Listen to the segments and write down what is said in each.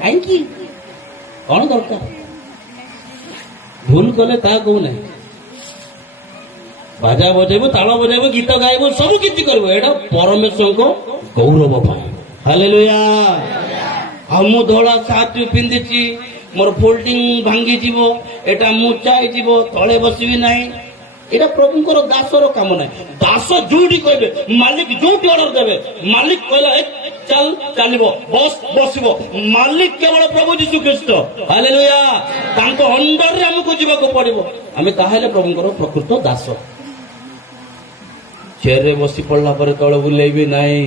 कहीं कौन दरकार भूल कले ता कहू ना बाजा बजेब ताल बजेब गीत गाइब सब किसी कर परमेश्वर को गौरव हालेलुया मु धड़ा सार्ट पिंधि मोर फोल्डिंग भांगी जीव एटा मुचाई जीव तले बसबी नहीं एटा प्रभुंकर दासर काम ना दास जोटी कहे मालिक जोटी ऑर्डर देवे मालिक कहला चल चलो बस बसब मालिक केवल प्रभु यीशु ख्रीस्ट हालेलुया तांको अंडर रे हमको जीवाको पड़िबो आमे ताहेले प्रभुंकर प्रकृत दास चेयर रे बसी पड़ला पर तळ बुलेबी नहीं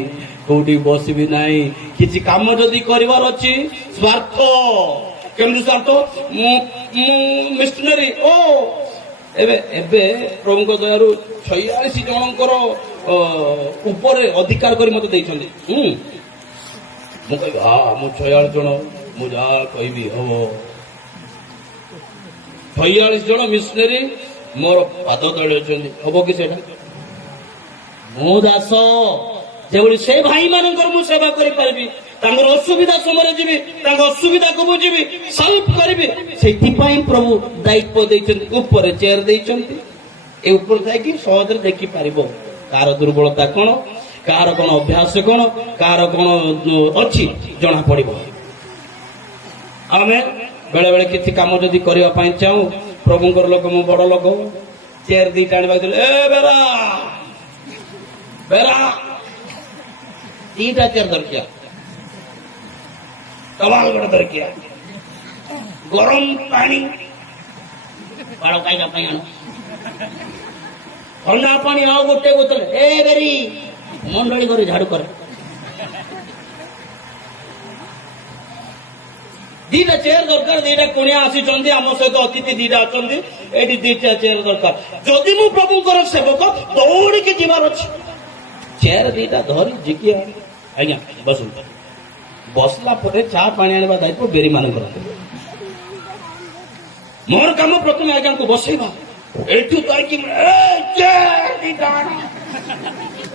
कोठी बसबी नहीं किछि काम जदी करिवार अछि स्वार्थ केमति स्वार्थ मिशनरी ओ एबे एबे प्रभु को दयारु 46 जनकर ऊपर अधिकार करी मते दैछन्ती मु कहि हां मु 46 जन मु जा कहबी हो 46 जन मिशनरी मोर पाद तळे अछन्ती हबो कि सेटा मो दास जेवली से भाई मानकर मु सेवा करि परबी तांगर असुविधा समय जीवी तांगर असुविधा को बुझीबी सॉल्व करबी सेति पई प्रभु दायित्व दैछन्ती ऊपर चेयर दैछन्ती ए ऊपर थाई कि सहज रे देखि पारिबो कार दुर्बलता कोन कार कोन अभ्यास कोन कार कोन अछि जणा पड़िबो आमे बेले बेले किछि काम जदी करिवा पई चाहू प्रभुंकर लोक मु बड़ लोक चेयर दी टाणबा ए बेरा बेरा तीटा चेयर दरकिया कमाल बड़ा दरकिया गरम पानी बाड़ो काइगा पाइनो ठंडा पानी आओ गोटे बोतल ए बेरी मंडली करे झाड़ू कर दीटा चेयर दरकार दीटा कोणिया आसी चंदी आम सहित अतिथि दीटा अछंदी एडी दीटा चेयर दरकार जदि मु प्रभुंकर सेवक दौड़ी के जीवार अछि चेयर दीटा धरी जिकिया आज्ञा बसु बसला परे चा पानी आने दायित्व बेरी मान मोर काम प्रथम आज्ञा को बसेबा एठू ताकि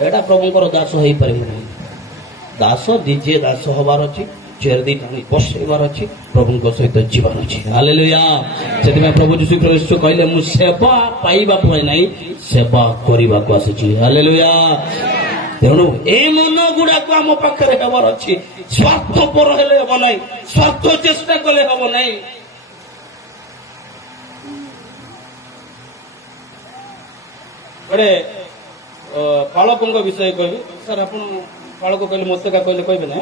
एटा प्रभुंकर दास होई पारे दास डीजे दास हबार अछि चेयर दी टाणी बसेबार अछि प्रभुंकर सहित जीवन अछि हालेलुया सेति में प्रभु यीशु ख्रीस्ट कहले मु सेवा पाइबा पय नाही सेवा करिबा को आसी हालेलुया तेणु ए मन गुड़ा को आम पाखे हबार अच्छी स्वार्थपर हेले हम ना स्वार्थ चेष्टा कले हम ना गोटे पालकों विषय कह सर आप पालक कहले मत का कहले कहबे ना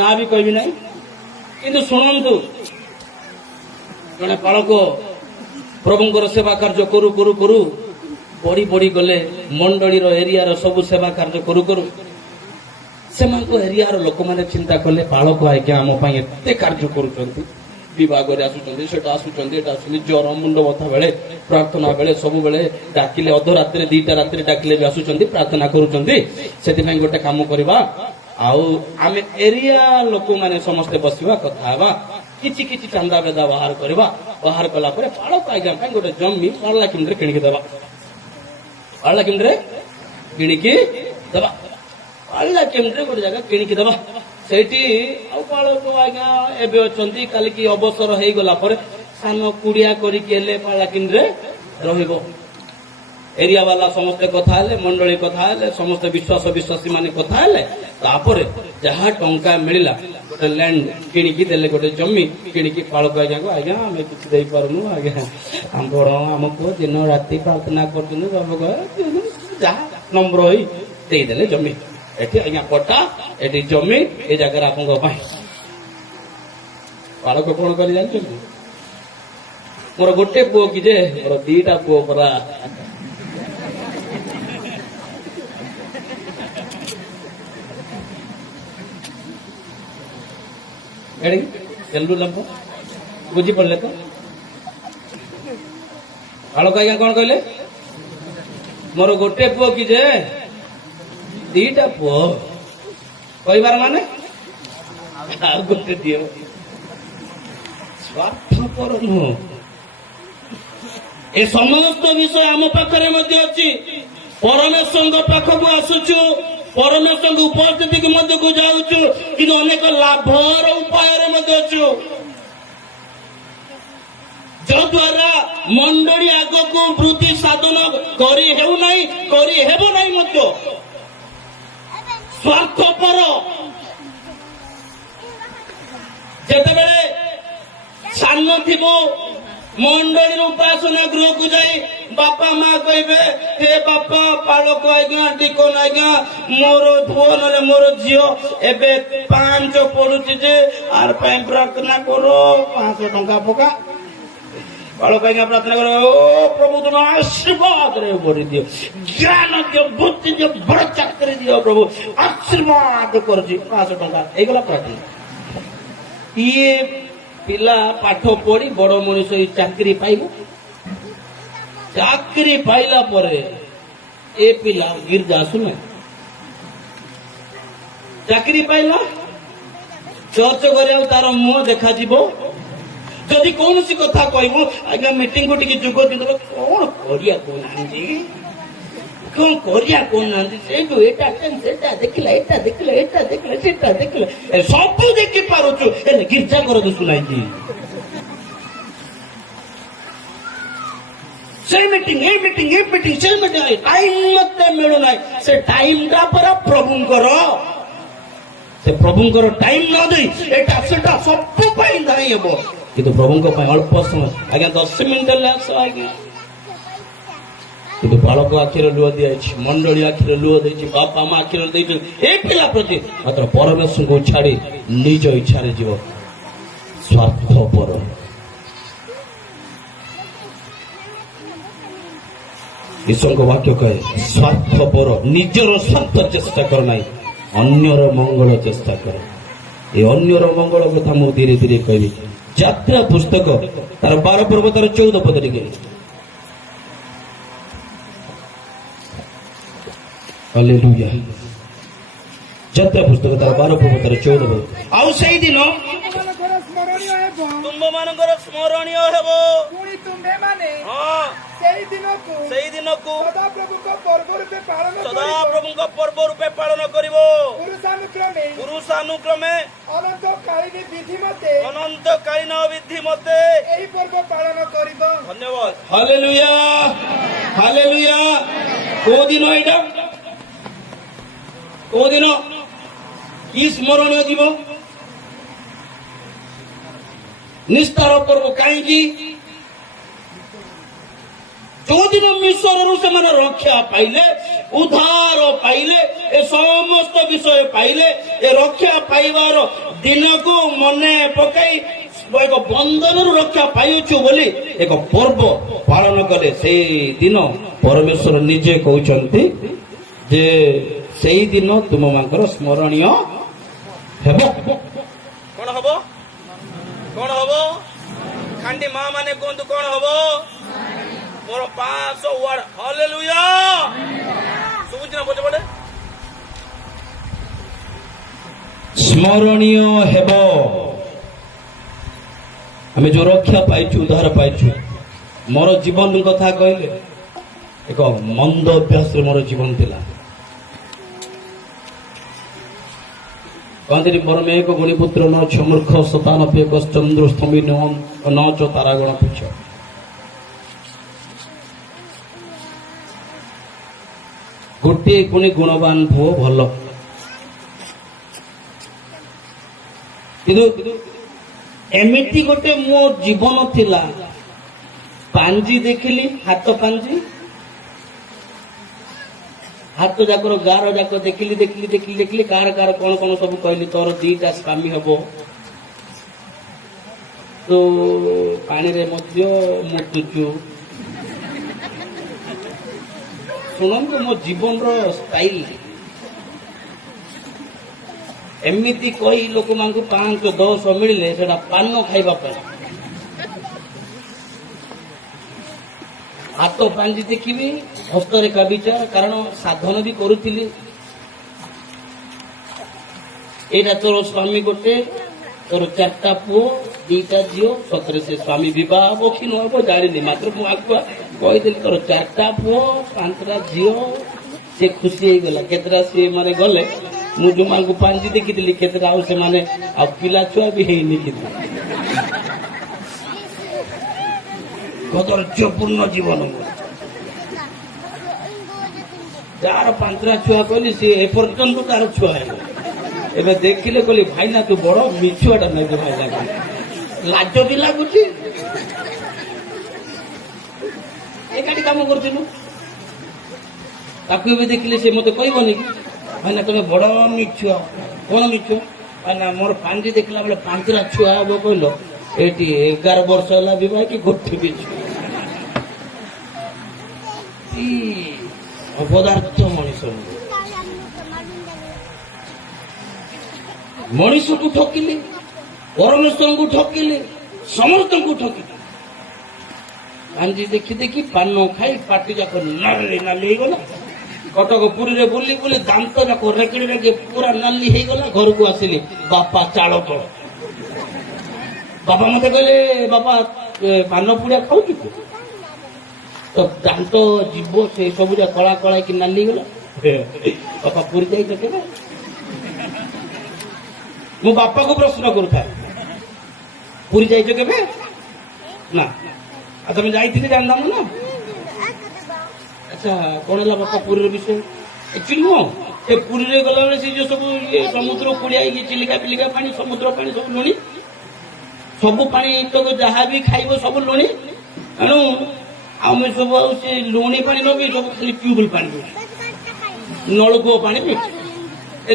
ना भी कहबी ना किंतु शुणु जड़े पालक प्रभुंकर सेवा कार्य करू करू करू बड़ी बड़ी गले मंडली एरिया सब सेवा कार्य करू करू से एरिया लोक मैंने चिंता कले पालक आज्ञा आम एते कार्य करुँच विभाग ज्वर मुंड बथा बेले प्रार्थना बेले सब बेले डाकिले अध रात्रि 2टा रात्रि डाकिले भी आसुचंदी प्रार्थना करुचंदी सेति गोटे काम करवा आम एरिया लोक मैंने समस्ते बसवा कथा हेबा किछि किछि चंदा बेदा बाहर करवा बाहर कला परे पालक आज्ञा गोटे जमी पाला किंद्रे किणिक देबा पाला किंद्रे किणिकी देबा पाला किंद्रे गोटे जगह किणिकी देबा सेठी पालक आज्ञा एबे अछंती काली की अवसर हो गला पर सान कुड़िया करिके ले पाला किंद्रे रहिबो एरिया वाला समस्त कथा हेले मंडली कथा हेले समस्त विश्वास विश्वासी माने कथा हेले तापरे जहा टंका मिलिला गोटे लैंड किणिकी देले गोटे जमी किणिकी पालक आज्ञा को आज्ञा हमें किछ देई पारनु आज्ञा हम बड़ हमको दिन राति प्रार्थना करतनु बाबा जहा नम्र होई देई देले जमी एठी आज्ञा पट्टा एठी जमी ए जगह आपको पाई पालक कोन करी जानछ मोर गोटे पुओ कि जे मोर 2टा पुओ परा एलू लंब बुझी पड़े तो बालक आज्ञा कौन कहले मोर गोटे पुओ कि जे 2टा पुओ कहबार माने गोटे दियो स्वार्थपर नुह ए समस्त विषय आम पाखे अच्छी परमेश्वर पाखक आसुचु परमेश्वर उपस्थिति के मध्य को जाऊछु कि अनेक लाभर उपाय मध्य अच्छु जद्वारा मंडली आग को वृद्धि साधन करी हेबो नहीं मध्य स्वार्थपर जेतेबेले सान थी मंडली उपासना गृह को जाई बापा माँ कहे हे बापा पालक आज्ञा डिकन आज्ञा मोर पुओ ना मोर झील एबे 5 पड़ुची जे आर प्रार्थना करो 500 टंका पका बालक आज्ञा प्रार्थना करो ओ प्रभु तुम आशीर्वाद रे भरी दियो ज्ञान दियो बुद्धि दियो बड़ चाकरी दियो प्रभु आशीर्वाद कर 500 टंका एगला प्रार्थना ये पिला पाठ पढ़ी बड़ मनीष चाकरी पाइब चाकरी पाइला परे ए पिला गिरजा आसुना चाकरी पाइला चर्च कर तार मुह देखा जदि कौन सी कथा कहबो आज्ञा मीटिंग को टिके जोग दिन कौन करिया कौन करिया कौन से जो एटा सेटा देखला एटा देखला एटा देखला सेटा देखला सब देखि पारुछु ए गिरजा कर दो सुनाई से मीटिंग से मीटिंग टाइम मते मिलु नाही से टाइम टा पर प्रभुंकर से प्रभुंकर टाइम न दे एटा सेटा सब पाई दाई हेबो किंतु प्रभुंक पाई अल्प समय आज्ञा 10 मिनिट लास आज्ञा किंतु बालक आखिर लुह दिया मंडली आखिर लुह दे बापा माँ आखिर दे पिला प्रति मात्र परमेश्वर को छाड़ी निज इच्छा जीव स्वार्थपर ईश्वर को वाक्य कहे स्वार्थपर निजर स्वार्थ चेष्टा कर ना अन्यर मंगल चेष्टा कर ये अन्यर मंगल कथा मु धीरे धीरे कहबी यात्रा पुस्तक तार 12 पर्व तार 14 पद टिके हालेलुया यात्रा पुस्तक तार 12 पर्व तार 14 पद आउ सही दिन तुम मानकर स्मरणीय हेबो पुणी तुमे माने हां सेही दिन को सदा प्रभु को पर्व रूपे पालन करिवो पुरुषानुक्रमे अनंत कालीन विधि मते एही पर्व पालन करिवो धन्यवाद हालेलुया हालेलुया को दिन एटा को दिन की स्मरणीय जीव निस्तार पर्व कहीं जो दिन मिश्र से मैंने रक्षा पाइले उद्धार पाइले ए समस्त विषय पाइले ए रक्षा पाइबार दिन को मने पकई एक बंधन रक्षा पाइछु बोली एक पर्व पालन कले से दिन परमेश्वर निजे कहउचंती जे सेही दिन तुम मांकर स्मरणीय हेबो कोन हबो खांडी माँ माने कहतु कौन हबो मोर 500 वर्ड हालेलुया सुबुच ना बोझ स्मरणीय हेबो आमे जो रक्षा पाइछु उद्धार पाइछु मोर जीवन कथा कहले एक मंद अभ्यास रे मोर जीवन थिला कहते मोर में एक गुणीपुत्र न छ मूर्ख 97 चंद्र स्तंभी न च तारागण पुछ गोटे गुणी गुणवान पुओ भल किंतु एमिति गोटे मो जीवन थिला पांजी देखिली हाथ पांजी हाथ जाकर गार जाक देखिली कार कार कौन कौन सब कहली तोर 2टा स्वामी हबो तो पानी रे मध्य मुतुचु सुनंतु मो जीवन रो स्टाइल एमिति कही लोक मान 5-10 मिलले सेटा पान खाइबा पर हाथ पांजी देखी हस्तरेखा विचार कारण साधन भी करुली एटा तोर स्वामी गोटे तोर 4टा पुओ 2टा झील सतरे से स्वामी विवाह हम कि नुह जानी मात्र मुझे कहीदेली तोर 4टा पुओ 5टा झील से खुशी हो गला केतरा से माने गले मु जो मान को पांजी देखिली केतरा आउ से माने आ पिला छुआ भी हेनी कितु कदर्यपूर्ण जीवन जार पांचरा छुआ कहली सी एपर्यंत तार छुआ है एबे देखिले कहली भाई ना तू बड़ मिछुआटा नहीं भाई लगे लाज भी लगुच एकाठी काम करथिलु ताकू भी देखिले से मते कहबनी कि भाई ना तुम बड़ मिछुआ कौन मिछुआ भाई ना मोर पांजी देखला बेले पांचरा छुआ हबो कहलो एटी 11 वर्ष होला विवाह कि गोठी भी अपदार्थ मनीष को ठकिले परमेश्वर को ठकिले समस्त को ठकिले पांजी देखी देखी पान खाई पाटी जाक नाली नाली गला कटक पुरी रे बुली बुली दांत जाक रेकड़ी रे पूरा नाली हो गला घर को आसिली बापा चालक बापा मते कहले बापा पान पुड़िया खाऊ तो दांत जीव से सब कला कला कि नाली गला बापा पुरी जाई के मु बापा को प्रश्न करूथा पुरी जाई के ना तुम जाइए जानदा ना अच्छा कौन है बापा पुरी विषय एक्चुअली नुह पुरी रे गला बेले जो सब समुद्र कुड़िया चिलिका पिलिका पानी समुद्र पानी सब लुणी सब पानी तो जहाँ भी खाइब सब लुणी तेणु आम सब से लुणी पानी न भी सब खाली ट्यूबवेल पानी नलकूप पानी भी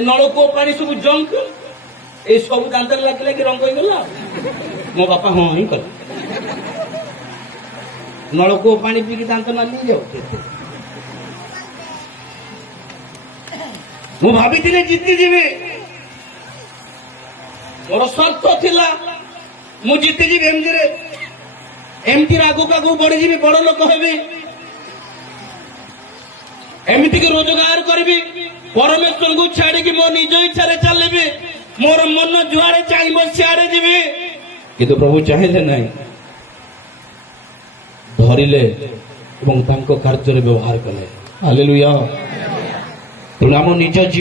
नलकूप पानी सब जंक ये सब दांत लगे लगे रंग होगा मो बापा हाँ ही कल नलकूप पानी पी दांत नाली जाऊ मु भाभी जीति जीवी मोर स्वार्थ थिला मु जीति जीवी एमती आगू आगू बढ़ी जी बड़ लोक हेबी एमती की रोजगार करी परमेश्वर को छाड़ी मो निज इच्छा चलि मोर मन जुआड़े चाहिए सियाड़े जीवी किंतु प्रभु चाहिए ना धरिले कार्य व्यवहार कले हालेलुया तेणु आम निज